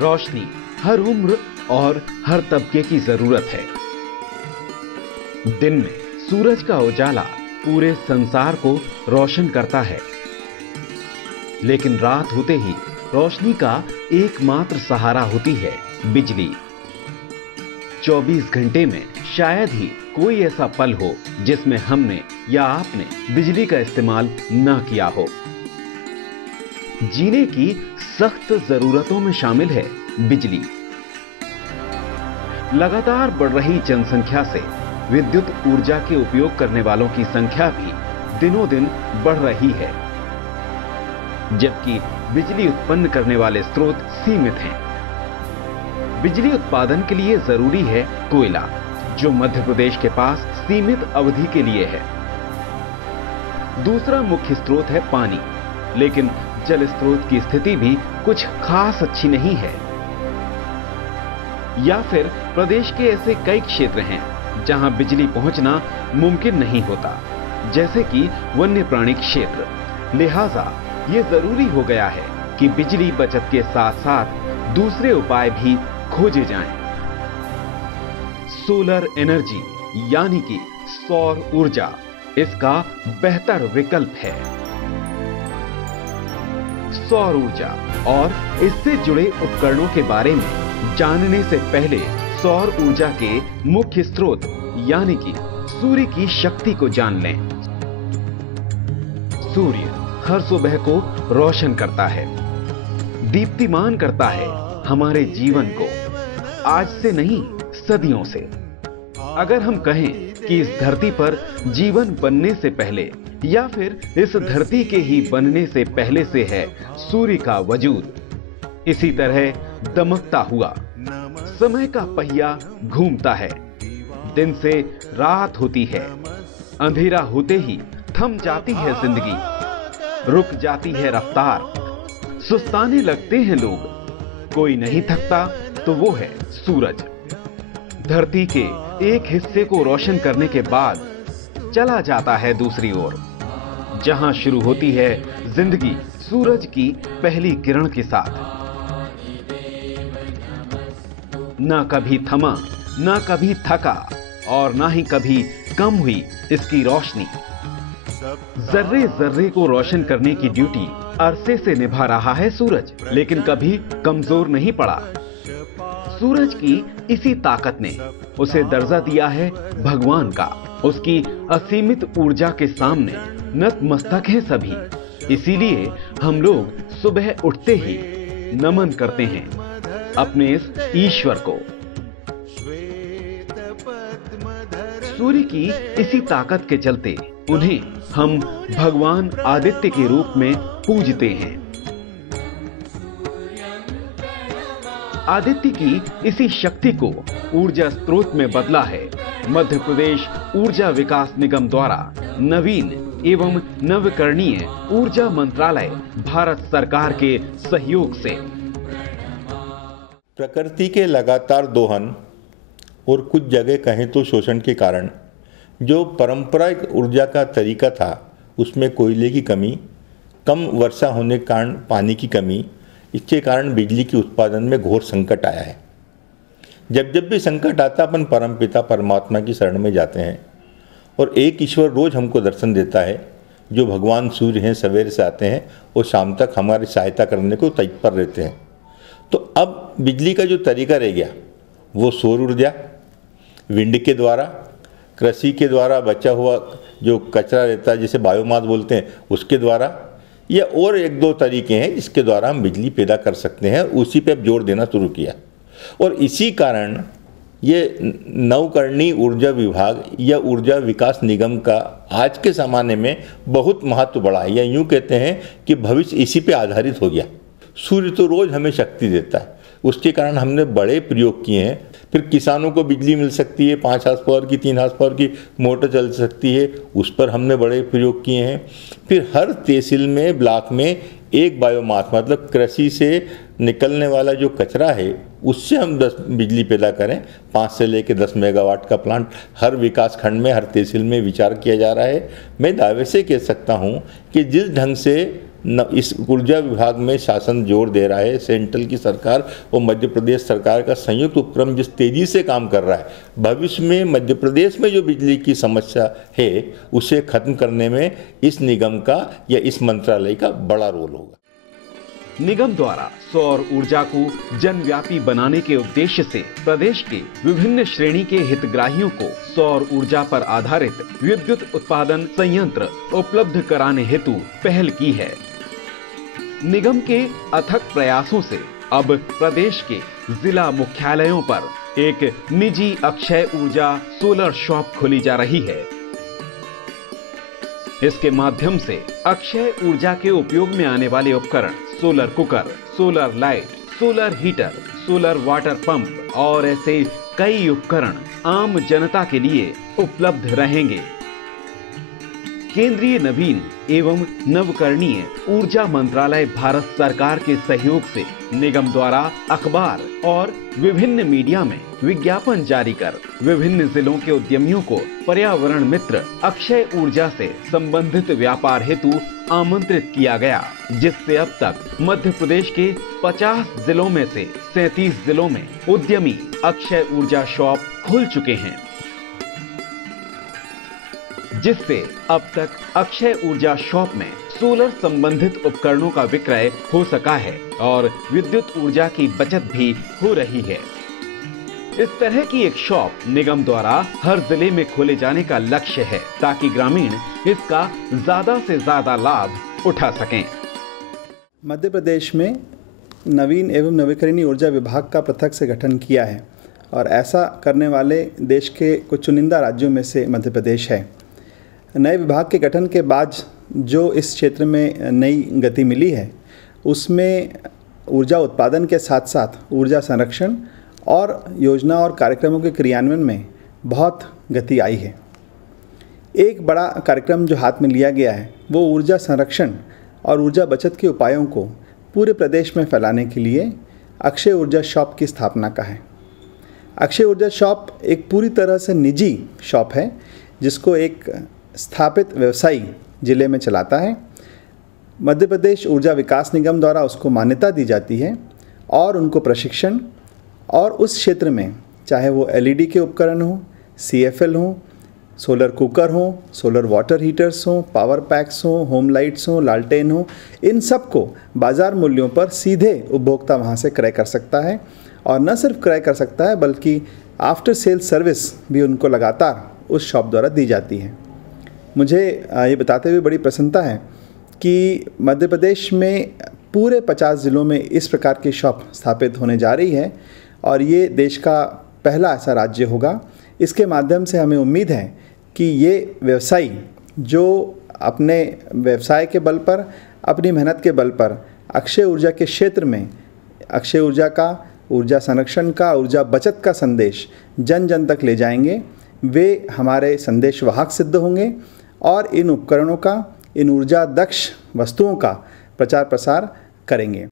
रोशनी हर उम्र और हर तबके की जरूरत है। दिन में सूरज का उजाला पूरे संसार को रोशन करता है, लेकिन रात होते ही रोशनी का एकमात्र सहारा होती है बिजली। 24 घंटे में शायद ही कोई ऐसा पल हो जिसमें हमने या आपने बिजली का इस्तेमाल न किया हो। जीने की सख्त जरूरतों में शामिल है बिजली। लगातार बढ़ रही जनसंख्या से विद्युत ऊर्जा के उपयोग करने वालों की संख्या भी दिनों दिन बढ़ रही है, जबकि बिजली उत्पन्न करने वाले स्रोत सीमित हैं। बिजली उत्पादन के लिए जरूरी है कोयला, जो मध्य प्रदेश के पास सीमित अवधि के लिए है। दूसरा मुख्य स्रोत है पानी, लेकिन जल स्रोत की स्थिति भी कुछ खास अच्छी नहीं है। या फिर प्रदेश के ऐसे कई क्षेत्र हैं जहां बिजली पहुंचना मुमकिन नहीं होता, जैसे कि वन्य प्राणी क्षेत्र। लिहाजा ये जरूरी हो गया है कि बिजली बचत के साथ साथ दूसरे उपाय भी खोजे जाएं। सोलर एनर्जी यानी कि सौर ऊर्जा इसका बेहतर विकल्प है। सौर ऊर्जा और इससे जुड़े उपकरणों के बारे में जानने से पहले सौर ऊर्जा के मुख्य स्रोत यानी कि सूर्य की शक्ति को जान लें। सूर्य हर सुबह को रोशन करता है, दीप्तिमान करता है हमारे जीवन को, आज से नहीं सदियों से। अगर हम कहें कि इस धरती पर जीवन बनने से पहले या फिर इस धरती के ही बनने से पहले से है सूर्य का वजूद, इसी तरह दमकता हुआ समय का पहिया घूमता है। दिन से रात होती है, अंधेरा होते ही थम जाती है जिंदगी, रुक जाती है रफ्तार, सुस्ताने लगते हैं लोग। कोई नहीं थकता तो वो है सूरज। धरती के एक हिस्से को रोशन करने के बाद चला जाता है दूसरी ओर, जहां शुरू होती है जिंदगी सूरज की पहली किरण के साथ। ना कभी थमा, ना कभी थका और ना ही कभी कम हुई इसकी रोशनी। जर्रे जर्रे को रोशन करने की ड्यूटी अरसे से निभा रहा है सूरज, लेकिन कभी कमजोर नहीं पड़ा। सूरज की इसी ताकत ने उसे दर्जा दिया है भगवान का। उसकी असीमित ऊर्जा के सामने नतमस्तक हैं सभी। इसीलिए हम लोग सुबह उठते ही नमन करते हैं अपने इस ईश्वर को। सूर्य की इसी ताकत के चलते उन्हें हम भगवान आदित्य के रूप में पूजते हैं। आदित्य की इसी शक्ति को ऊर्जा स्रोत में बदला है मध्य प्रदेश ऊर्जा विकास निगम द्वारा नवीन एवं नवकरणीय ऊर्जा मंत्रालय भारत सरकार के सहयोग से। प्रकृति के लगातार दोहन और कुछ जगह कहें तो शोषण के कारण जो परंपरागत ऊर्जा का तरीका था उसमें कोयले की कमी, कम वर्षा होने के कारण पानी की कमी, इसके कारण बिजली के उत्पादन में घोर संकट आया है। जब जब भी संकट आता अपन परमपिता परमात्मा की शरण में जाते हैं और एक ईश्वर रोज हमको दर्शन देता है जो भगवान सूर्य हैं, सवेरे से आते हैं और शाम तक हमारी सहायता करने को तत्पर रहते हैं। तो अब बिजली का जो तरीका रह गया वो सौर ऊर्जा, विंड के द्वारा, कृषि के द्वारा बचा हुआ जो कचरा रहता है जिसे बायोमास बोलते हैं उसके द्वारा, या और एक दो तरीके हैं जिसके द्वारा हम बिजली पैदा कर सकते हैं। उसी पे अब जोर देना शुरू किया और इसी कारण ये नवकरणीय ऊर्जा विभाग या ऊर्जा विकास निगम का आज के ज़माने में बहुत महत्व बढ़ा है, या यूँ कहते हैं कि भविष्य इसी पे आधारित हो गया। सूर्य तो रोज़ हमें शक्ति देता है, उसके कारण हमने बड़े प्रयोग किए हैं। फिर किसानों को बिजली मिल सकती है, 5 हार्स पावर की, 3 हार्स पावर की मोटर चल सकती है, उस पर हमने बड़े प्रयोग किए हैं। फिर हर तहसील में, ब्लॉक में एक बायोमास मतलब कृषि से निकलने वाला जो कचरा है उससे हम 10 बिजली पैदा करें। 5 से लेकर 10 मेगावाट का प्लांट हर विकास खंड में, हर तहसील में विचार किया जा रहा है। मैं दावे से कह सकता हूँ कि जिस ढंग से इस ऊर्जा विभाग में शासन जोर दे रहा है। सेंट्रल की सरकार और मध्य प्रदेश सरकार का संयुक्त उपक्रम जिस तेज़ी से काम कर रहा है, भविष्य में मध्य प्रदेश में जो बिजली की समस्या है उसे खत्म करने में इस निगम का या इस मंत्रालय का बड़ा रोल होगा। निगम द्वारा सौर ऊर्जा को जनव्यापी बनाने के उद्देश्य से प्रदेश के विभिन्न श्रेणी के हितग्राहियों को सौर ऊर्जा पर आधारित विद्युत उत्पादन संयंत्र उपलब्ध कराने हेतु पहल की है। निगम के अथक प्रयासों से अब प्रदेश के जिला मुख्यालयों पर एक निजी अक्षय ऊर्जा सोलर शॉप खोली जा रही है। इसके माध्यम से अक्षय ऊर्जा के उपयोग में आने वाले उपकरण solar cooker, solar light, solar heater, solar water pump और ऐसे कई उपकरण आम जनता के लिए उपलब्ध रहेंगे। केंद्रीय नवीन एवं नवकरणीय ऊर्जा मंत्रालय भारत सरकार के सहयोग से निगम द्वारा अखबार और विभिन्न मीडिया में विज्ञापन जारी कर विभिन्न जिलों के उद्यमियों को पर्यावरण मित्र अक्षय ऊर्जा से संबंधित व्यापार हेतु आमंत्रित किया गया, जिससे अब तक मध्य प्रदेश के 50 जिलों में से 37 जिलों में उद्यमी अक्षय ऊर्जा शॉप खुल चुके हैं, जिससे अब तक अक्षय ऊर्जा शॉप में सोलर संबंधित उपकरणों का विक्रय हो सका है और विद्युत ऊर्जा की बचत भी हो रही है। इस तरह की एक शॉप निगम द्वारा हर जिले में खोले जाने का लक्ष्य है, ताकि ग्रामीण इसका ज्यादा से ज्यादा लाभ उठा सकें। मध्य प्रदेश में नवीन एवं नवीकरणीय ऊर्जा विभाग का पृथक से गठन किया है और ऐसा करने वाले देश के कुछ चुनिंदा राज्यों में से मध्य प्रदेश है। नए विभाग के गठन के बाद जो इस क्षेत्र में नई गति मिली है, उसमें ऊर्जा उत्पादन के साथ साथ ऊर्जा संरक्षण और योजना और कार्यक्रमों के क्रियान्वयन में बहुत गति आई है। एक बड़ा कार्यक्रम जो हाथ में लिया गया है वो ऊर्जा संरक्षण और ऊर्जा बचत के उपायों को पूरे प्रदेश में फैलाने के लिए अक्षय ऊर्जा शॉप की स्थापना का है। अक्षय ऊर्जा शॉप एक पूरी तरह से निजी शॉप है, जिसको एक स्थापित व्यवसायी जिले में चलाता है। मध्य प्रदेश ऊर्जा विकास निगम द्वारा उसको मान्यता दी जाती है और उनको प्रशिक्षण और उस क्षेत्र में चाहे वो एलईडी के उपकरण हो, सीएफएल हो, सोलर कुकर हो, सोलर वाटर हीटर्स हो, पावर पैक्स हो, होम लाइट्स हो, लालटेन हो, इन सब को बाज़ार मूल्यों पर सीधे उपभोक्ता वहाँ से क्रय कर सकता है। और न सिर्फ क्रय कर सकता है बल्कि आफ्टर सेल सर्विस भी उनको लगातार उस शॉप द्वारा दी जाती है। मुझे ये बताते हुए बड़ी प्रसन्नता है कि मध्य प्रदेश में पूरे 50 ज़िलों में इस प्रकार की शॉप स्थापित होने जा रही है और ये देश का पहला ऐसा राज्य होगा। इसके माध्यम से हमें उम्मीद है कि ये व्यवसायी जो अपने व्यवसाय के बल पर, अपनी मेहनत के बल पर अक्षय ऊर्जा के क्षेत्र में अक्षय ऊर्जा का, ऊर्जा संरक्षण का, ऊर्जा बचत का संदेश जन जन तक ले जाएंगे। वे हमारे संदेश वाहक सिद्ध होंगे और इन उपकरणों का, इन ऊर्जा दक्ष वस्तुओं का प्रचार प्रसार करेंगे।